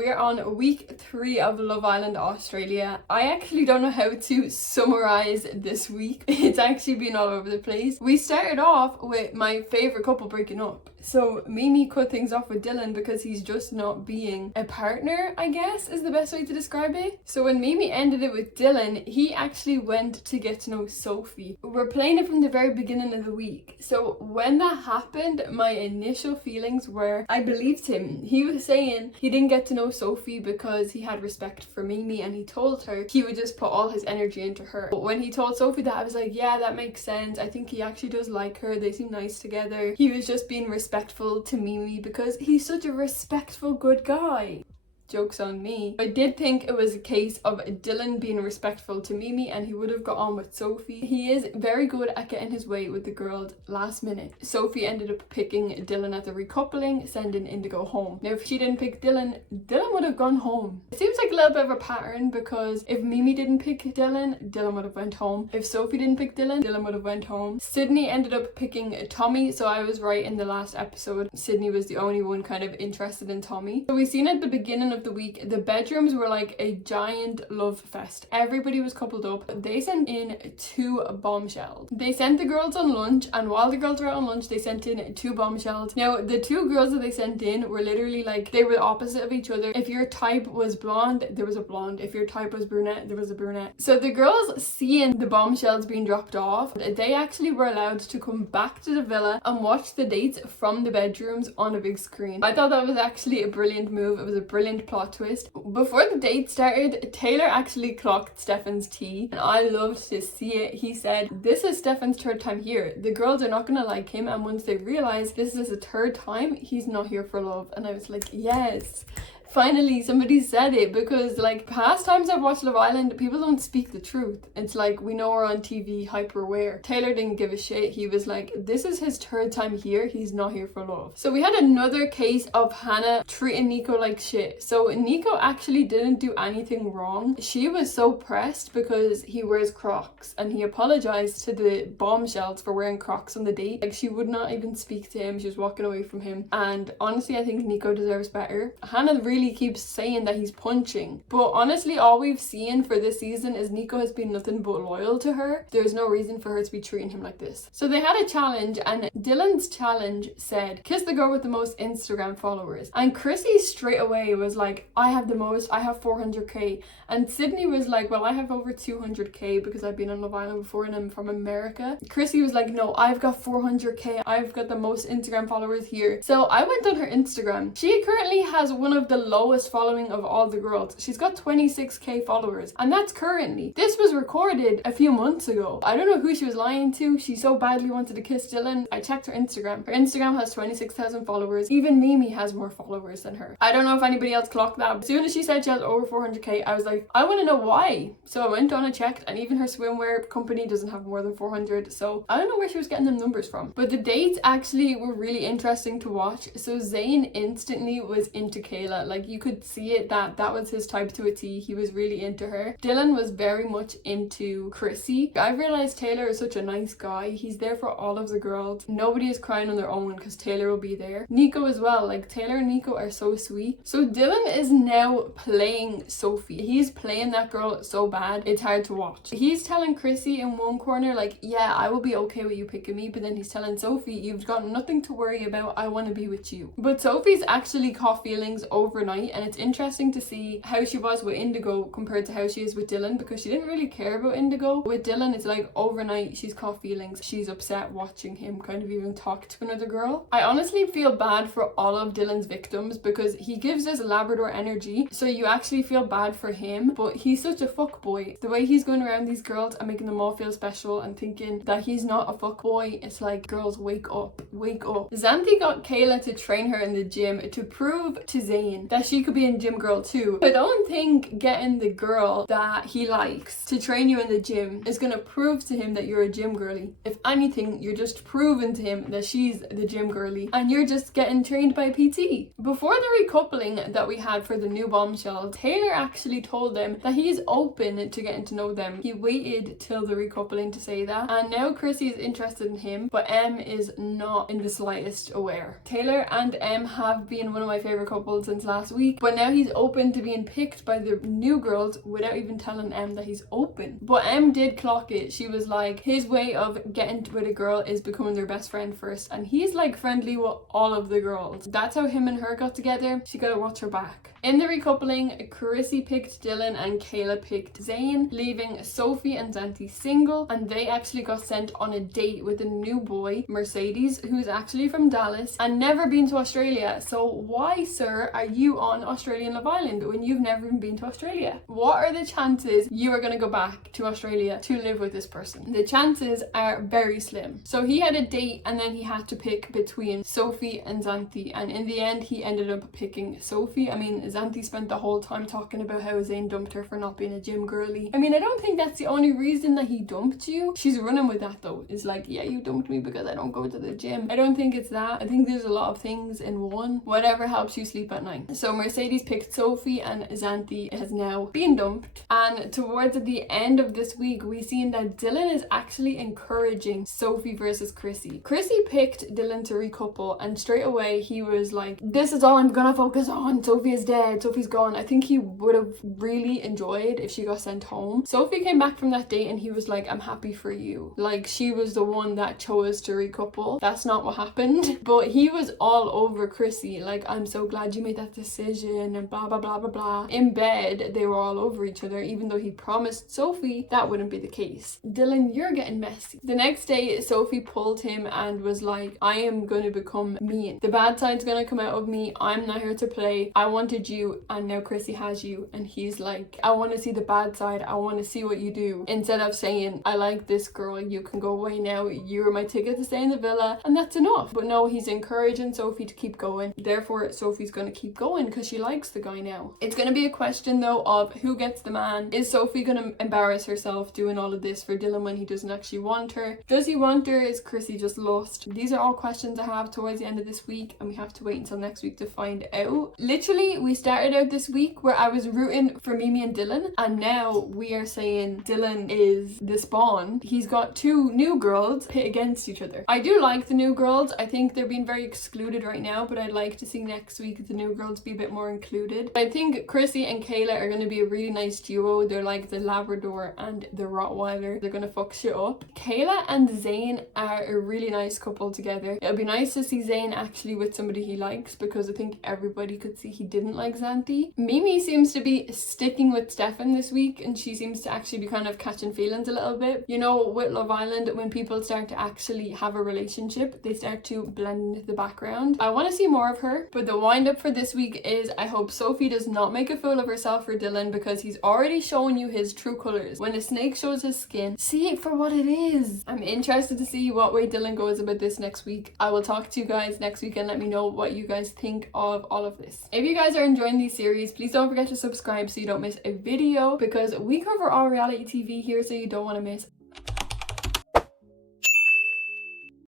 We're on week 3 of Love Island Australia. I actually don't know how to summarize this week. It's actually been all over the place. We started off with my favourite couple breaking up. So Mimi cut things off with Dylan because he's just not being a partner, I guess is the best way to describe it. So when Mimi ended it with Dylan, he actually went to get to know Sophie. We're playing it from the very beginning of the week. So when that happened, my initial feelings were I believed him. He was saying he didn't get to know Sophie because he had respect for Mimi and he told her he would just put all his energy into her. But when he told Sophie that, I was like, yeah, that makes sense. I think he actually does like her. They seem nice together. He was just being respectful to Mimi because he's such a respectful good guy. Joke's on me. I did think it was a case of Dylan being respectful to Mimi and he would have got on with Sophie. He is very good at getting his way with the girls last minute. Sophie ended up picking Dylan at the recoupling, sending Indigo home. Now if she didn't pick Dylan, Dylan would have gone home. It seems like a little bit of a pattern because if Mimi didn't pick Dylan, Dylan would have went home. If Sophie didn't pick Dylan, Dylan would have went home. Sydney ended up picking Tommy, so I was right in the last episode. Sydney was the only one kind of interested in Tommy. So we seen at the beginning of the week, the bedrooms were like a giant love fest. Everybody was coupled up. They sent in 2 bombshells. They sent the girls on lunch, and while the girls were out on lunch, they sent in 2 bombshells. Now, the 2 girls that they sent in were literally like, they were opposite of each other. If your type was blonde, there was a blonde. If your type was brunette, there was a brunette. So the girls seeing the bombshells being dropped off, they actually were allowed to come back to the villa and watch the dates from the bedrooms on a big screen. I thought that was actually a brilliant move. It was a brilliant plot twist. Before the date started, Taylor actually clocked Stefan's tea and I loved to see it. He said, this is Stefan's 3rd time here. The girls are not gonna like him, and once they realize this is his 3rd time, he's not here for love. And I was like, yes. Finally, somebody said it, because like past times I've watched Love Island, people don't speak the truth. It's like, we know we're on TV, hyper aware. Taylor didn't give a shit. He was like, this is his 3rd time here. He's not here for love. So we had another case of Hannah treating Nico like shit. So Nico actually didn't do anything wrong. She was so pressed because he wears Crocs, and he apologized to the bombshells for wearing Crocs on the date. Like, she would not even speak to him. She was walking away from him. And honestly, I think Nico deserves better. Hannah really keeps saying that he's punching, but honestly all we've seen for this season is Nico has been nothing but loyal to her. There's no reason for her to be treating him like this. So they had a challenge, and Dylan's challenge said kiss the girl with the most Instagram followers, and Krissy straight away was like, I have the most, I have 400k, and Sydney was like, well, I have over 200k because I've been on Love Island before and I'm from America. Krissy was like, no, I've got 400k, I've got the most Instagram followers here. So I went on her Instagram. She currently has one of the lowest following of all the girls. She's got 26k followers, and that's currently. This was recorded a few months ago. I don't know who she was lying to. She so badly wanted to kiss Dylan. I checked her Instagram. Her Instagram has 26,000 followers. Even Mimi has more followers than her. I don't know if anybody else clocked that. As soon as she said she has over 400k, I was like, I want to know why. So I went on and checked, and even her swimwear company doesn't have more than 400. So I don't know where she was getting them numbers from. But the dates actually were really interesting to watch. So Zayn instantly was into Kayla. Like, you could see it that was his type to a T. He was really into her. Dylan was very much into Krissy. I realized Taylor is such a nice guy. He's there for all of the girls. Nobody is crying on their own because Taylor will be there. Nico as well. Like, Taylor and Nico are so sweet. So Dylan is now playing Sophie. He's playing that girl so bad, it's hard to watch. He's telling Krissy in one corner, like, yeah, I will be okay with you picking me, but then he's telling Sophie, you've got nothing to worry about. I want to be with you. But Sophie's actually caught feelings overnight, and it's interesting to see how she was with Indigo compared to how she is with Dylan, because she didn't really care about Indigo. With Dylan, it's like overnight she's caught feelings. She's upset watching him kind of even talk to another girl. I honestly feel bad for all of Dylan's victims because he gives this Labrador energy, so you actually feel bad for him, but he's such a fuckboy. The way he's going around these girls and making them all feel special and thinking that he's not a fuckboy, it's like, girls, wake up, wake up. Xanthi got Kayla to train her in the gym to prove to Zayn that she could be a gym girl too. I don't think getting the girl that he likes to train you in the gym is gonna prove to him that you're a gym girly. If anything, you're just proving to him that she's the gym girly and you're just getting trained by a PT. Before the recoupling that we had for the new bombshell, Taylor actually told them that he's open to getting to know them. He waited till the recoupling to say that, and now Krissy is interested in him, but Em is not in the slightest aware. Taylor and Em have been one of my favorite couples since last last week, but now he's open to being picked by the new girls without even telling Em that he's open. But Em did clock it. She was like, his way of getting with a girl is becoming their best friend first, and he's like friendly with all of the girls. That's how him and her got together. She gotta watch her back. In the recoupling, Krissy picked Dylan and Kayla picked Zayn, leaving Sophie and Zanti single, and they actually got sent on a date with a new boy, Mercedes, who's actually from Dallas and never been to Australia. So why, sir, are you on Australian Love Island when you've never even been to Australia? What are the chances you are going to go back to Australia to live with this person? The chances are very slim. So he had a date and then he had to pick between Sophie and Zanti, and in the end he ended up picking Sophie. I mean, Zanti spent the whole time talking about how Zayn dumped her for not being a gym girly. I mean, I don't think that's the only reason that he dumped you. She's running with that though. It's like, yeah, you dumped me because I don't go to the gym. I don't think it's that. I think there's a lot of things in one. Whatever helps you sleep at night. So Mercedes picked Sophie and Zanti has now been dumped. And towards the end of this week, we seen that Dylan is actually encouraging Sophie versus Krissy. Krissy picked Dylan to recouple, and straight away he was like, this is all I'm gonna focus on. Sophie is dead. Sophie's gone. I think he would have really enjoyed if she got sent home. Sophie came back from that date and he was like, I'm happy for you. Like, she was the one that chose to recouple. That's not what happened. But he was all over Krissy. Like, I'm so glad you made that decision and blah, blah, blah, blah, blah. In bed, they were all over each other, even though he promised Sophie that wouldn't be the case. Dylan, you're getting messy. The next day, Sophie pulled him and was like, I am going to become mean. The bad side's going to come out of me. I'm not here to play. I wanted you and now Krissy has you. And he's like, I want to see the bad side. I want to see what you do. Instead of saying, I like this girl, you can go away now. You're my ticket to stay in the villa. And that's enough. But no, he's encouraging Sophie to keep going. Therefore, Sophie's going to keep going because she likes the guy now. It's going to be a question though of who gets the man. Is Sophie going to embarrass herself doing all of this for Dylan when he doesn't actually want her? Does he want her? Is Krissy just lost? These are all questions I have towards the end of this week, and we have to wait until next week to find out. Literally, we started out this week where I was rooting for Mimi and Dylan, and now we are saying Dylan is the spawn. He's got two new girls pit against each other. I do like the new girls. I think they're being very excluded right now, but I'd like to see next week the new girls be a bit more included. I think Krissy and Kayla are going to be a really nice duo. They're like the Labrador and the Rottweiler. They're going to fuck shit up. Kayla and Zayn are a really nice couple together. It'll be nice to see Zayn actually with somebody he likes, because I think everybody could see he didn't like Zanti. Mimi seems to be sticking with Stefan this week, and she seems to actually be kind of catching feelings a little bit. You know, with Love Island, when people start to actually have a relationship, they start to blend into the background. I want to see more of her, but the wind up for this week is I hope Sophie does not make a fool of herself for Dylan, because he's already showing you his true colors. When a snake shows his skin, see it for what it is. I'm interested to see what way Dylan goes about this next week. I will talk to you guys next week and let me know what you guys think of all of this. If you guys are enjoying these series, please don't forget to subscribe so you don't miss a video, because we cover all reality TV here, so you don't want to miss